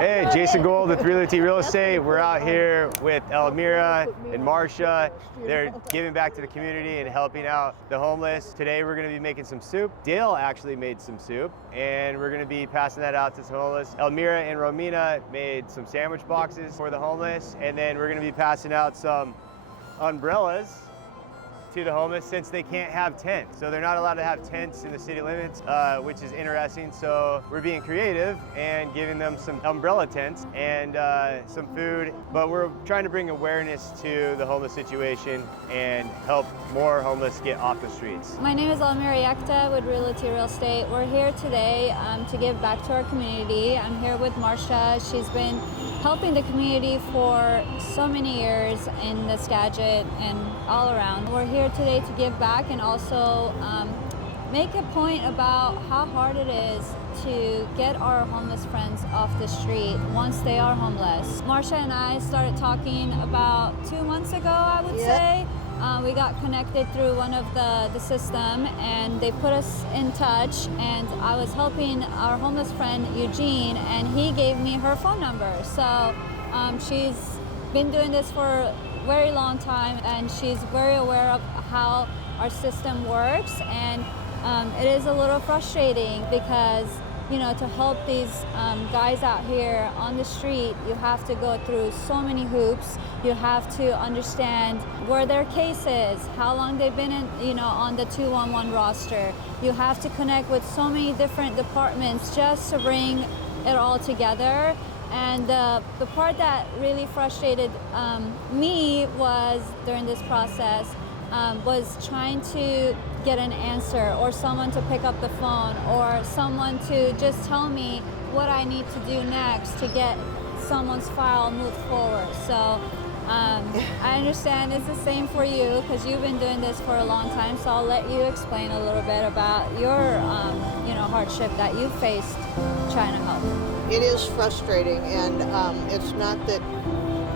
Hey, Jason Gold with Reluty Real Estate. We're out here with Elmira and Marsha. They're giving back to the community and helping out the homeless. Today we're going to be making some soup. Dale actually made some soup, and we're going to be passing that out to some homeless. Elmira and Romina made some sandwich boxes for the homeless, and then we're going to be passing out some umbrellas to the homeless since they can't have tents. So they're not allowed to have tents in the city limits, which is interesting. So we're being creative and giving them some umbrella tents and some food, but we're trying to bring awareness to the homeless situation and help more homeless get off the streets. My name is Elmira with Reluty Real Estate. We're here today to give back to our community. I'm here with Marsha. She's been helping the community for so many years in the Skagit and all around. We're here today to give back and also make a point about how hard it is to get our homeless friends off the street once they are homeless. Marsha and I started talking about 2 months ago, I would say. We got connected through one of the system, and they put us in touch, and I was helping our homeless friend Eugene, and he gave me her phone number. So she's been doing this for a very long time, and she's very aware of how our system works, and it is a little frustrating because, you know, to help these guys out here on the street, you have to go through so many hoops. You have to understand where their case is, how long they've been in, you know, on the 211 roster. You have to connect with so many different departments just to bring it all together. And the part that really frustrated me was during this process was trying to get an answer, or someone to pick up the phone, or someone to just tell me what I need to do next to get someone's file moved forward. So I understand it's the same for you because you've been doing this for a long time. So I'll let you explain a little bit about your you know, hardship that you faced trying to help. It is frustrating, and it's not that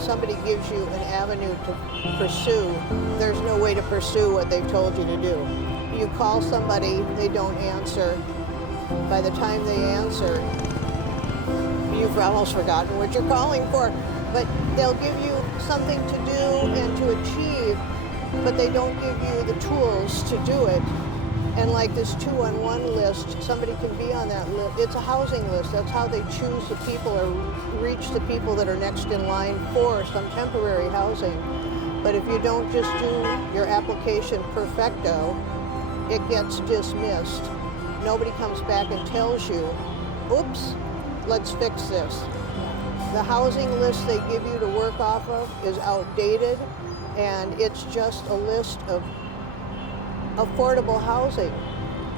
somebody gives you an avenue to pursue. There's no way to pursue what they've told you to do. You call somebody, they don't answer. By the time they answer, you've almost forgotten what you're calling for. But they'll give you something to do and to achieve, but they don't give you the tools to do it. And like this 211 list, somebody can be on that list. It's a housing list. That's how they choose the people or reach the people that are next in line for some temporary housing. But if you don't just do your application perfecto, it gets dismissed. Nobody comes back and tells you, oops, let's fix this. The housing list they give you to work off of is outdated, and it's just a list of affordable housing.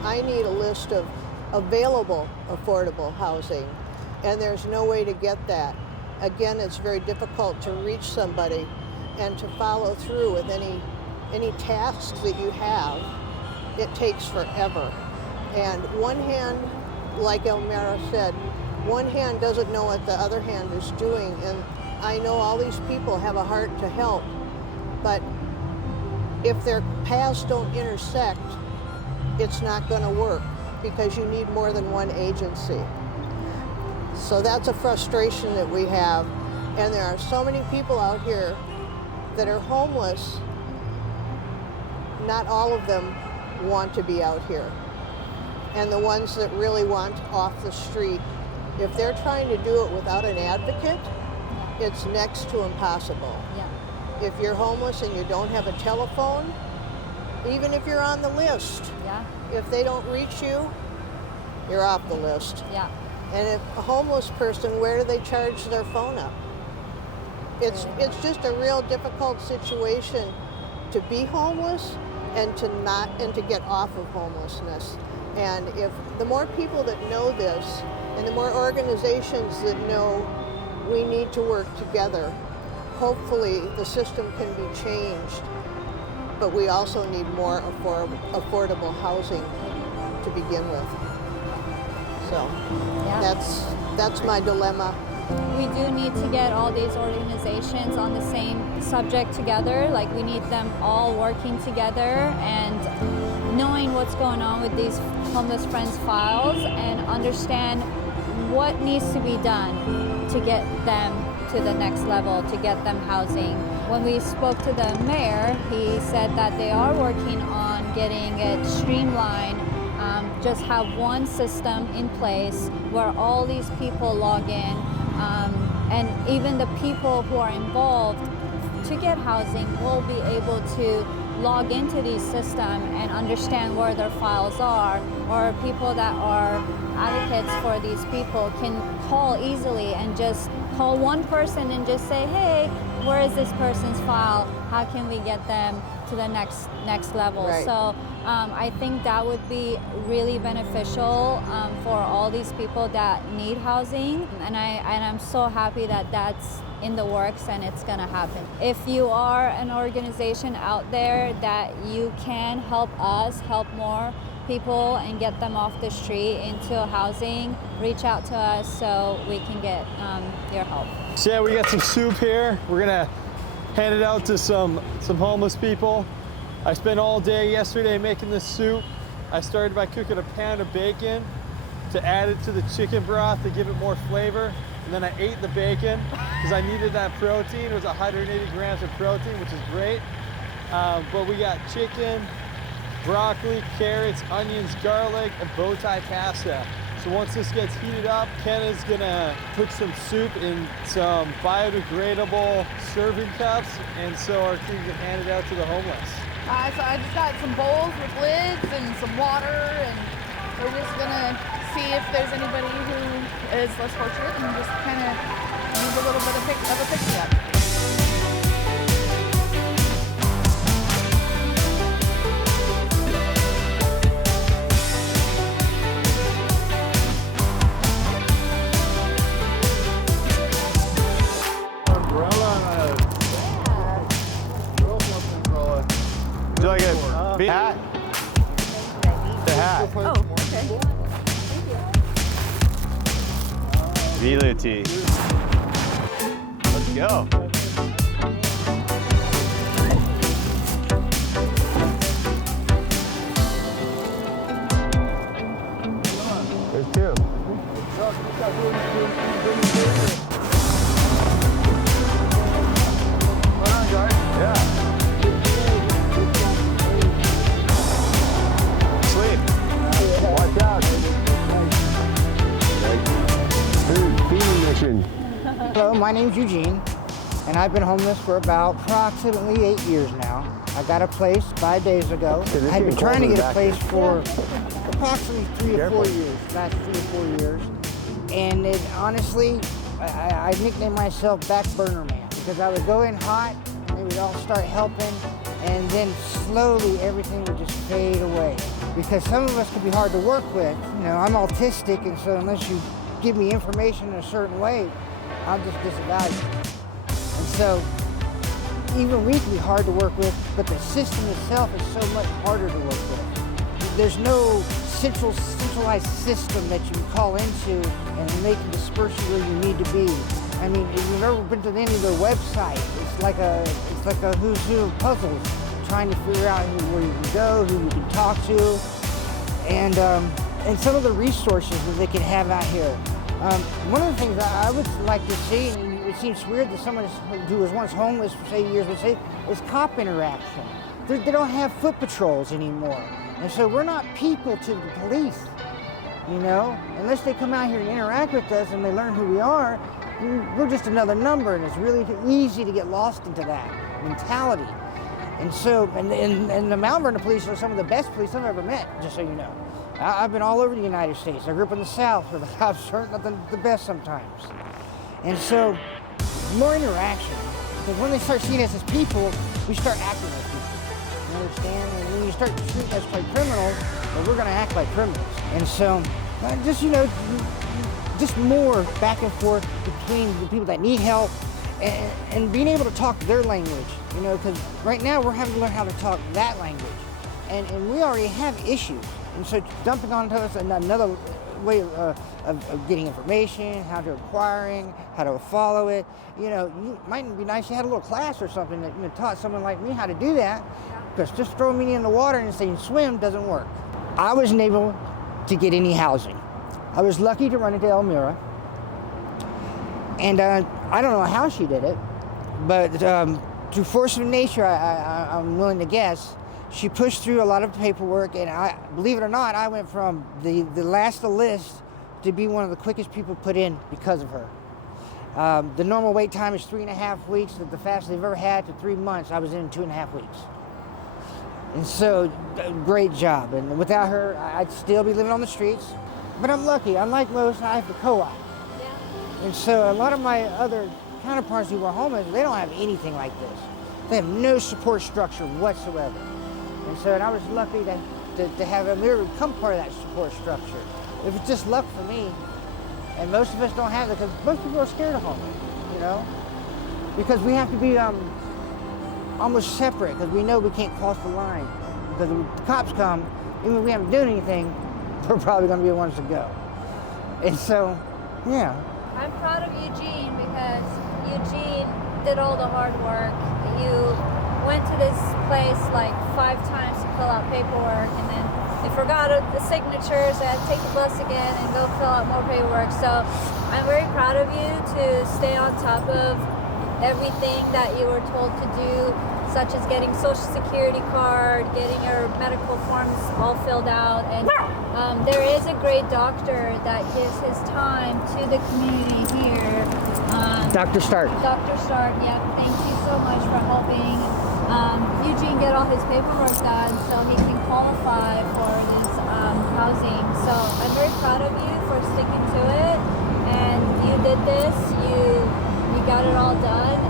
I need a list of available affordable housing, and there's no way to get that. Again, it's very difficult to reach somebody and to follow through with any tasks that you have. It takes forever. And one hand, like Elmira said, one hand doesn't know what the other hand is doing. And I know all these people have a heart to help, but if their paths don't intersect, it's not going to work because you need more than one agency. So that's a frustration that we have. And there are so many people out here that are homeless. Not all of them want to be out here. And the ones that really want off the street, if they're trying to do it without an advocate, it's next to impossible. Yeah. If you're homeless and you don't have a telephone, even if you're on the list, if they don't reach you, you're off the list. Yeah. And if a homeless person, where do they charge their phone up? It's just a real difficult situation to be homeless and to get off of homelessness. And if the more people that know this, and the more organizations that know we need to work together, hopefully the system can be changed. But we also need more affordable housing to begin with. So that's my dilemma. We do need to get all these organizations on the same subject together. Like, we need them all working together and knowing what's going on with these homeless friends' files and understand what needs to be done to get them to the next level, to get them housing. When we spoke to the mayor, he said that they are working on getting it streamlined, just have one system in place where all these people log in, and even the people who are involved to get housing will be able to log into these systems and understand where their files are, or people that are advocates for these people can call easily and just call one person and just say, hey, where is this person's file? How can we get them to the next level? Right. So I think that would be really beneficial for all these people that need housing, and I'm so happy that that's in the works and it's gonna happen. If you are an organization out there that you can help us help more people and get them off the street into housing, reach out to us so we can get your help. So yeah, we got some soup here. We're gonna hand it out to some homeless people. I spent all day yesterday making this soup. I started by cooking a pound of bacon to add it to the chicken broth to give it more flavor. And then I ate the bacon because I needed that protein. It was 180 grams of protein, which is great. But we got chicken, broccoli, carrots, onions, garlic, and bow tie pasta. So once this gets heated up, Ken is gonna put some soup in some biodegradable serving cups, and so our team can hand it out to the homeless. So I just got some bowls with lids and some water, and we're just gonna see if there's anybody who is less fortunate and just kind of needs a little bit of a pick-me-up. Would you like a big hat? The hat. Oh, okay. Reluty. Let's go. There's two. Yeah. Sleep. Watch out. Feeding mission. Hello, my name's Eugene, and I've been homeless for about approximately 8 years now. I got a place 5 days ago. I've been trying to get a place for approximately 3 or 4 years, last 3 or 4 years. And it, honestly, I nicknamed myself Back Burner Man, because I would go in hot, and they would all start helping, and then slowly everything would just fade away. Because some of us can be hard to work with. You know, I'm autistic, and so unless you give me information in a certain way, I'll just disavow you. And so, even we can be hard to work with, but the system itself is so much harder to work with. There's no centralized system that you can call into and they can disperse you where you need to be. I mean, if you've ever been to any of their websites, it's like a who's who of puzzles, trying to figure out where you can go, who you can talk to, and some of the resources that they can have out here. One of the things I would like to see, and it seems weird that someone who was once homeless for say years would say, is cop interaction. They don't have foot patrols anymore. And so we're not people to the police, you know? Unless they come out here and interact with us and they learn who we are, we're just another number, and it's really easy to get lost into that mentality. And so, and the Mount Vernon police are some of the best police I've ever met, just so you know. I've been all over the United States. I grew up in the South, where the cops aren't the best sometimes. And so, more interaction. Because when they start seeing us as people, we start acting like people. You understand? And when you start treating us like criminals, well, we're going to act like criminals. And so, just, you know, just more back and forth between the people that need help and being able to talk their language. You know, because right now we're having to learn how to talk that language. And we already have issues. And so dumping onto us another way of getting information, how to acquiring, how to follow it. You know, it might be nice you had a little class or something that taught someone like me how to do that, because just throwing me in the water and saying swim doesn't work. I wasn't able to get any housing. I was lucky to run into Elmira, And I don't know how she did it, but through force of nature, I'm willing to guess, she pushed through a lot of paperwork, and believe it or not, I went from the last of the list to be one of the quickest people put in because of her. The normal wait time is 3.5 weeks. The fastest they've ever had to 3 months. I was in 2.5 weeks. And so, great job. And without her, I'd still be living on the streets. But I'm lucky. Unlike most, I have the co-op. Yeah. And so a lot of my other counterparts who are homeless, they don't have anything like this. They have no support structure whatsoever. And so I was lucky to have Amira become part of that support structure. It was just luck for me. And most of us don't have it because most people are scared of homeless, you know? Because we have to be almost separate because we know we can't cross the line. Because when the cops come, even if we haven't done anything, we're probably going to be the ones to go. And so, yeah. I'm proud of Eugene because Eugene did all the hard work. You went to this place like 5 times to fill out paperwork, and then you forgot the signatures and take the bus again and go fill out more paperwork. So I'm very proud of you to stay on top of everything that you were told to do, such as getting Social Security card, getting your medical forms all filled out. And there is a great doctor that gives his time to the community here. Dr. Stark. Dr. Stark, yeah, thank you so much for helping Eugene get all his paperwork done so he can qualify for this housing. So I'm very proud of you for sticking to it, and you did this, you got it all done.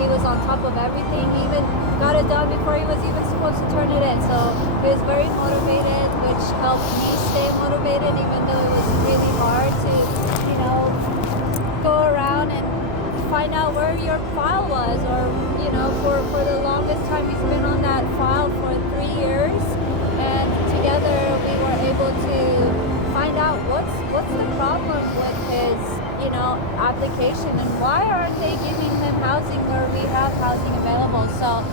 He was on top of everything. He even got it done before he was even supposed to turn it in. So he was very motivated, which helped me stay motivated, even though it was really hard to, you know, go around and find out where your file was, or, you know, for the longest time he's been on that file for 3 years, and together we were able to find out what's the problem with his, you know, application, and why aren't they giving him housing where we have housing available. So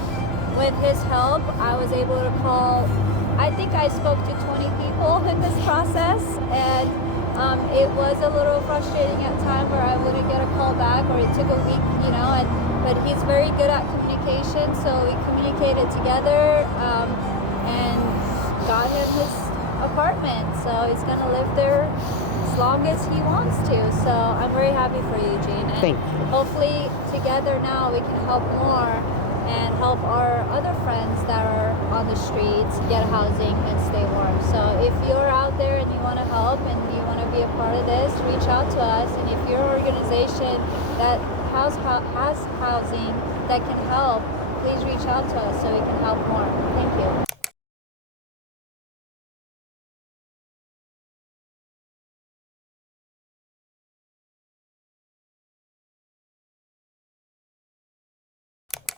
with his help, I was able to call, I think I spoke to 20 people in this process, and it was a little frustrating at times where I wouldn't get a call back, or it took a week, you know, but he's very good at communication, so we communicated together and got him his apartment. So he's gonna live there as long as he wants to. So I'm very happy for you, Eugene. And Thank you. hopefully together now we can help more and help our other friends that are on the streets get housing and stay warm. So if you're out there and you want to help and you want to be a part of this, reach out to us. And if your organization that has housing that can help, please reach out to us so we can help more.